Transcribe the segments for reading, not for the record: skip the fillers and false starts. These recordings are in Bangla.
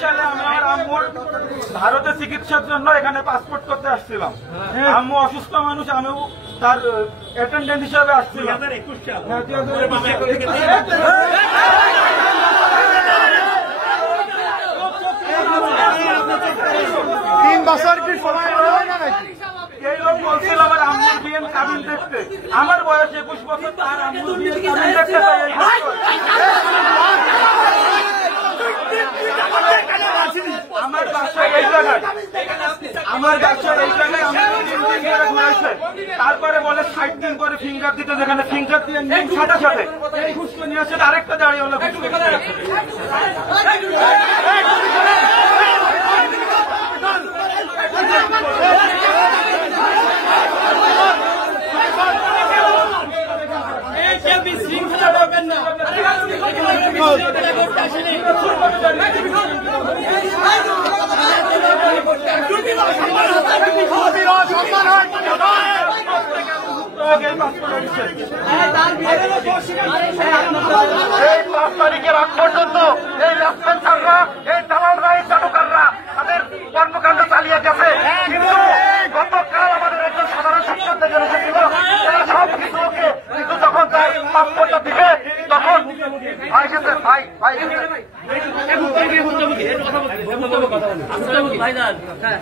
সালে আমি আমার আম্মুর ভারতে চিকিৎসার জন্য এখানে পাসপোর্ট করতে আসছিলাম। আম্মু অসুস্থ মানুষ, আমিও তার অ্যাটেন্ডেন্ট হিসাবে আসছিলাম। 3 বছর কি সময় হয় না নাকি? এই লোক বলছিল আমার আম্মুর বিয়ের কাবিন দেখতে। আমার বয়স 21 বছর, তার আম্মুর বিয়ের কাবিন দেখতে চাই। আমার বাসা এই জায়গায়, ঘুরাইছে। তারপরে বলে 60 দিন করে ফিঙ্গার দিতে, যেখানে ফিঙ্গার দিয়ে সাথে সাথে এই ঘুষকে নিয়ে আসে আরেকটা দাঁড়িয়ে হলো এই 5 তারিখের আগ পর্যন্ত এই রাজপথরা, এই দালালরা, এই চাটুকাররা তাদের কর্মকাণ্ড চালিয়ে গেছে। কিন্তু গতকাল আমাদের একজন সাধারণ শিক্ষক থেকে এসেছিল, তারা সব কিছু ওকে, কিন্তু যখন তার পাসপোর্টটা দিবে তখন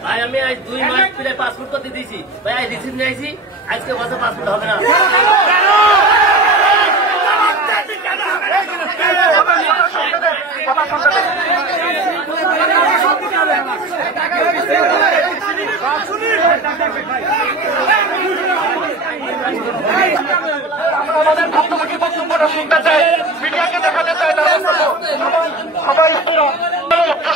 ভাই আমি আজ 2 মাস পরে পাসপোর্ট করতে দিয়েছি ভাই, আজ রিসিভ নিয়ে আইছি, আজকে বছর পাসপোর্ট হবে না। আমাদের ভক্তভোগী বক্তব্যটা শুনতে চাই, মিডিয়াকে দেখাতে চাই। সবাই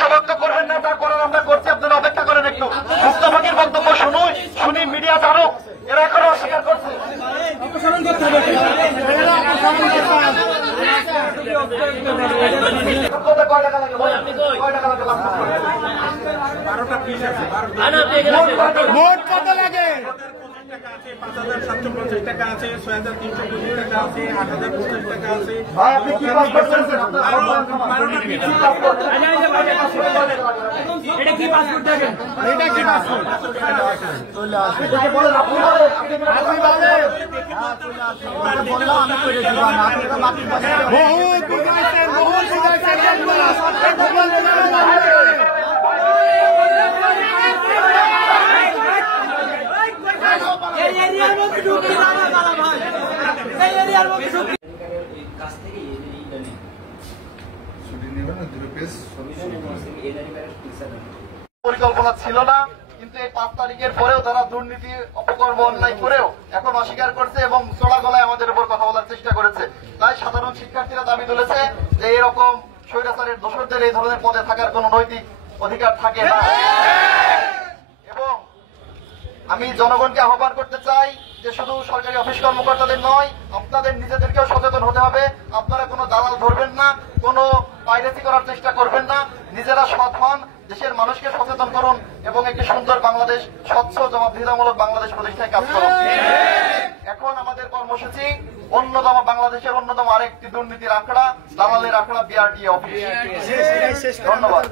সমাপ্ত করবেন না, তা করার আমরা করছি, আপনারা অপেক্ষা করেন একটু। ভক্তভোগীর বক্তব্য শুনি, মিডিয়া জানুক। এরা এখনো অস্বীকার করছে। মোট কত লাগে? 5,750 টাকা আছে, 6,350 টাকা আছে, 8,050 টাকা আছে। আপনি কি পাস করছেন? এটা কি পাসপোর্ট দেখেন? এটা কি পাসপোর্ট? চলে আসে। আপনি বলেন, আপনি বলেন। বললাম আমি করে দিব না, আপনারা বাকি বলেন। বহুত বুঝাইছেন, বহুত বুঝাইছেন। এই এরিয়ার মধ্যে ঢুকে যাওয়া গালা ভাই, এই এরিয়ার মধ্যে ঢুকে কাছ থেকে ছুটি নেবেন না, দুটো পেজ পরিকল্পনা ছিল না, কিন্তু এই 5 তারিখের পরেও তারা দুর্নীতি, অপকর্ম, অন্যায় করেও এখন অস্বীকার করছে এবং চোরা গলায় আমাদের উপর কথা বলার চেষ্টা করেছে। তাই সাধারণ শিক্ষার্থীরা দাবি তুলেছে যে এরকম স্বৈরাচারের দোষরদের এই ধরনের পদে থাকার কোন নৈতিক অধিকার থাকে না। এবং আমি জনগণকে আহ্বান করতে চাই যে শুধু সরকারি অফিস কর্মকর্তাদের নয়, আপনাদের নিজেদেরকেও সচেতন হতে হবে। আপনারা কোনো দালাল ধরবেন না, কোনো পাইরেসি করার চেষ্টা করবেন না, নিজেরা সৎ হন, দেশের মানুষকে সচেতন করুন এবং একটি সুন্দর বাংলাদেশ, স্বচ্ছ জবাবদিহিতামূলক বাংলাদেশ প্রতিষ্ঠায় কাজ করুন। এখন আমাদের কর্মসূচি অন্যতম, বাংলাদেশের অন্যতম আরেকটি দুর্নীতির আখড়া, দালালের আখড়া, BRTA অফিস। ধন্যবাদ।